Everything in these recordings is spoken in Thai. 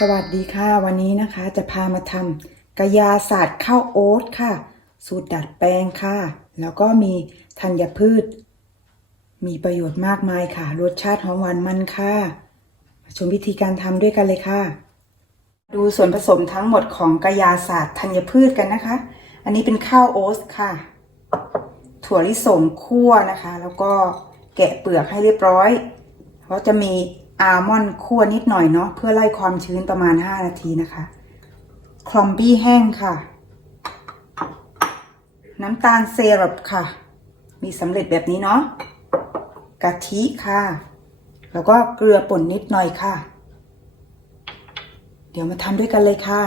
สวัสดีค่ะวันนี้นะคะจะพามาทำกระยาศาสตร์ข้าวโอ๊ตค่ะ สูตรดัดแปลงค่ะ แล้วก็มีธัญพืช มีประโยชน์มากมายค่ะ รสชาติหอมหวานมันค่ะมาชมวิธีการทำด้วยกันเลยค่ะ ดูส่วนผสมทั้งหมดของกระยาศาสตร์ธัญพืชกันนะคะ อันนี้เป็นข้าวโอ๊ตค่ะ ถั่วลิสงคั่วนะคะ แล้วก็แกะเปลือกให้เรียบร้อยเพราะจะมี อาร์มอนด์คั่วนิดหน่อยเนาะเพื่อไล่ความชื้นประมาณ 5 นาทีนะคะคลอมบี้แห้งค่ะ น้ำตาลเซรัปค่ะ มีสำเร็จแบบนี้เนาะกะทิค่ะ แล้วก็เกลือป่นนิดหน่อยค่ะ เดี๋ยวมาทำด้วยกันเลยค่ะ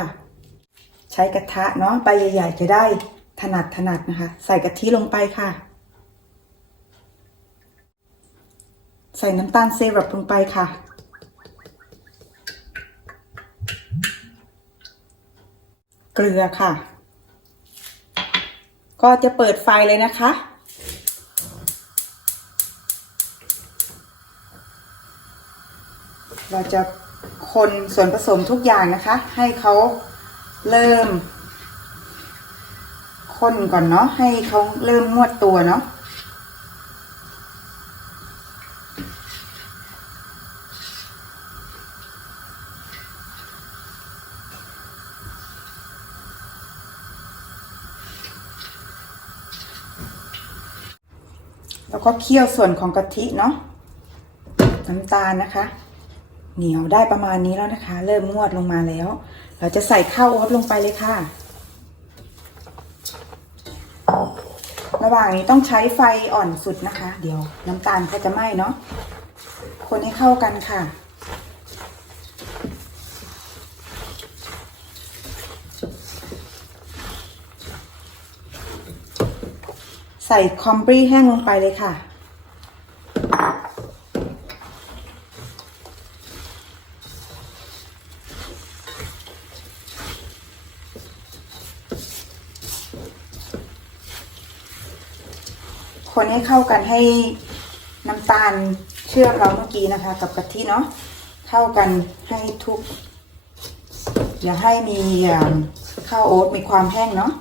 ใช้กระทะเนาะใบใหญ่ๆจะได้ถนัดถนัดนะคะ ใส่กะทิลงไปค่ะ ใส่น้ำตาลเซรัปลงไปค่ะ เกลือค่ะ ก็จะเปิดไฟเลยนะคะ เราจะคนส่วนผสมทุกอย่างนะคะ ให้เขาเริ่มข้นก่อนเนาะให้เขาเริ่มงวดตัวเนาะ แล้วก็เคี่ยวส่วนของกะทิเนาะน้ำตาลนะคะ เหนียวได้ประมาณนี้แล้วนะคะ เริ่มงวดลงมาแล้ว เราจะใส่ข้าวโอ๊ตลงไปเลยค่ะ ระหว่างนี้ต้องใช้ไฟอ่อนสุดนะคะ เดี๋ยวน้ำตาลก็จะไหม้เนาะคนให้เข้ากันค่ะ ใส่คอมบรีแห้งลงไปเลยค่ะ คนให้เข้ากันให้น้ำตาลเชื่อมเราเมื่อกี้นะคะ กับกะทิเนาะเข้ากันให้ทุก อย่าให้มีข้าวโอ๊ตมีความแห้งเนาะ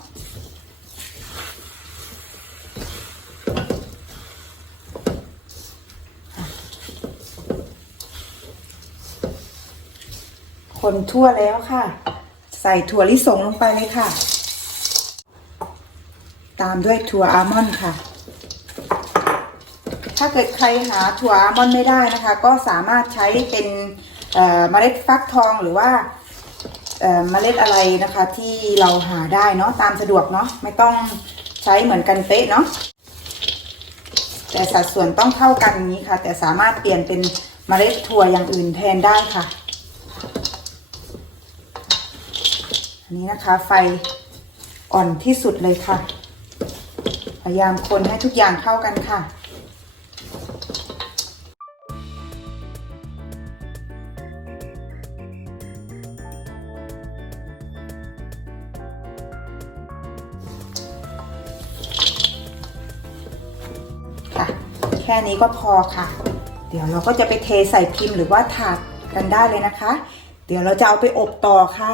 คนทั่วแล้วค่ะ ใส่ถั่วลิสงลงไปเลยค่ะ ตามด้วยถั่วอัลมอนด์ค่ะ ถ้าเกิดใครหาถั่วอัลมอนด์ไม่ได้นะคะ ก็สามารถใช้เป็นเมล็ดฟักทองหรือว่าเมล็ดอะไรนะคะที่เราหาได้เนาะตามสะดวกเนาะไม่ต้องใช้เหมือนกันเป๊ะเนาะแต่สัดส่วนต้องเท่ากันอย่างนี้ค่ะ แต่สามารถเปลี่ยนเป็นเมล็ดถั่วอย่างอื่นแทนได้ค่ะ นนี้นะคะไฟอ่อนที่สุดเลยค่ะ พยายามคนให้ทุกอย่างเข้ากันค่ะค่ะ แค่นี้ก็พอค่ะ เดี๋ยวเราก็จะไปเทใส่พิมพ์หรือว่าถาดกันได้เลยนะคะ เดี๋ยวเราจะเอาไปอบต่อค่ะ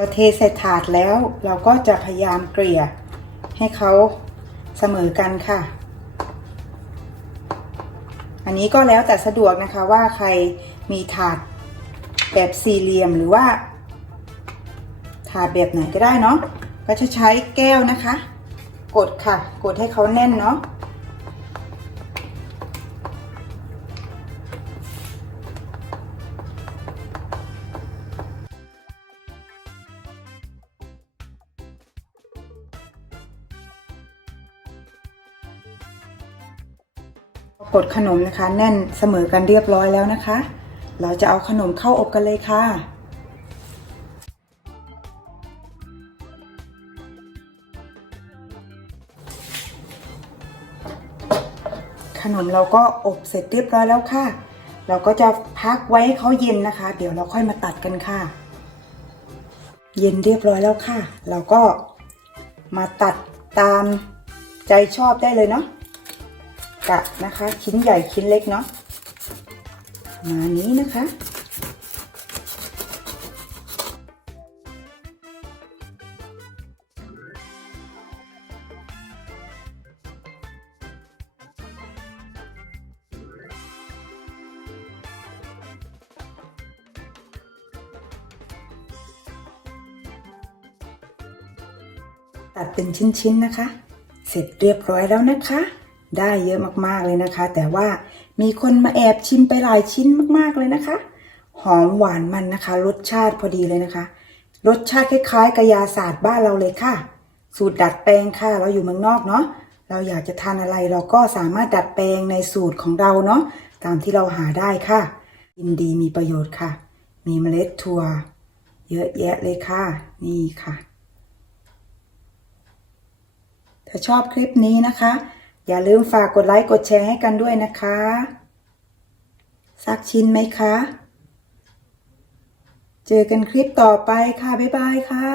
เราเทใส่ถาดแล้วเราก็จะพยายามเกลี่ยให้เขาเสมอกันค่ะ อันนี้ก็แล้วแต่สะดวกนะคะว่าใครมีถาดแบบสี่เหลี่ยมหรือว่า ถาดแบบไหนก็ได้เนาะก็จะใช้แก้วนะคะ กดค่ะ กดให้เขาแน่นเนาะ กดขนมนะคะ แน่นเสมอกันเรียบร้อยแล้วนะคะ เราจะเอาขนมเข้าอบกันเลยค่ะขนมเราก็อบเสร็จเรียบร้อยแล้วค่ะ เราก็จะพักไว้ให้เขาเย็นนะคะ เดี๋ยวเราค่อยมาตัดกันค่ะ เย็นเรียบร้อยแล้วค่ะ เราก็มาตัดตามใจชอบได้เลยเนาะ กะนะคะ ชิ้นใหญ่ชิ้นเล็กเนาะมานี้นะคะ ตัดเป็นชิ้นๆนะคะ เสร็จเรียบร้อยแล้วนะคะ ได้เยอะมากๆเลยนะคะ แต่ว่ามีคนมาแอบชิมไปหลายชิ้นมากๆเลยนะคะ หอมหวานมันนะคะ รสชาติพอดีเลยนะคะ รสชาติคล้ายๆกระยาศาสตร์บ้านเราเลยค่ะ สูตรดัดแปลงค่ะ เราอยู่เมืองนอกเนาะเราอยากจะทานอะไรเราก็สามารถดัดแปลงในสูตรของเราเนาะตามที่เราหาได้ค่ะกินดีมีประโยชน์ค่ะ มีเมล็ดถั่วเยอะแยะเลยค่ะ นี่ค่ะ ถ้าชอบคลิปนี้นะคะ อย่าลืมฝากกดไลค์กดแชร์ให้กันด้วยนะคะสักชิ้นไหมคะ เจอกันคลิปต่อไปค่ะ บ๊ายบายค่ะ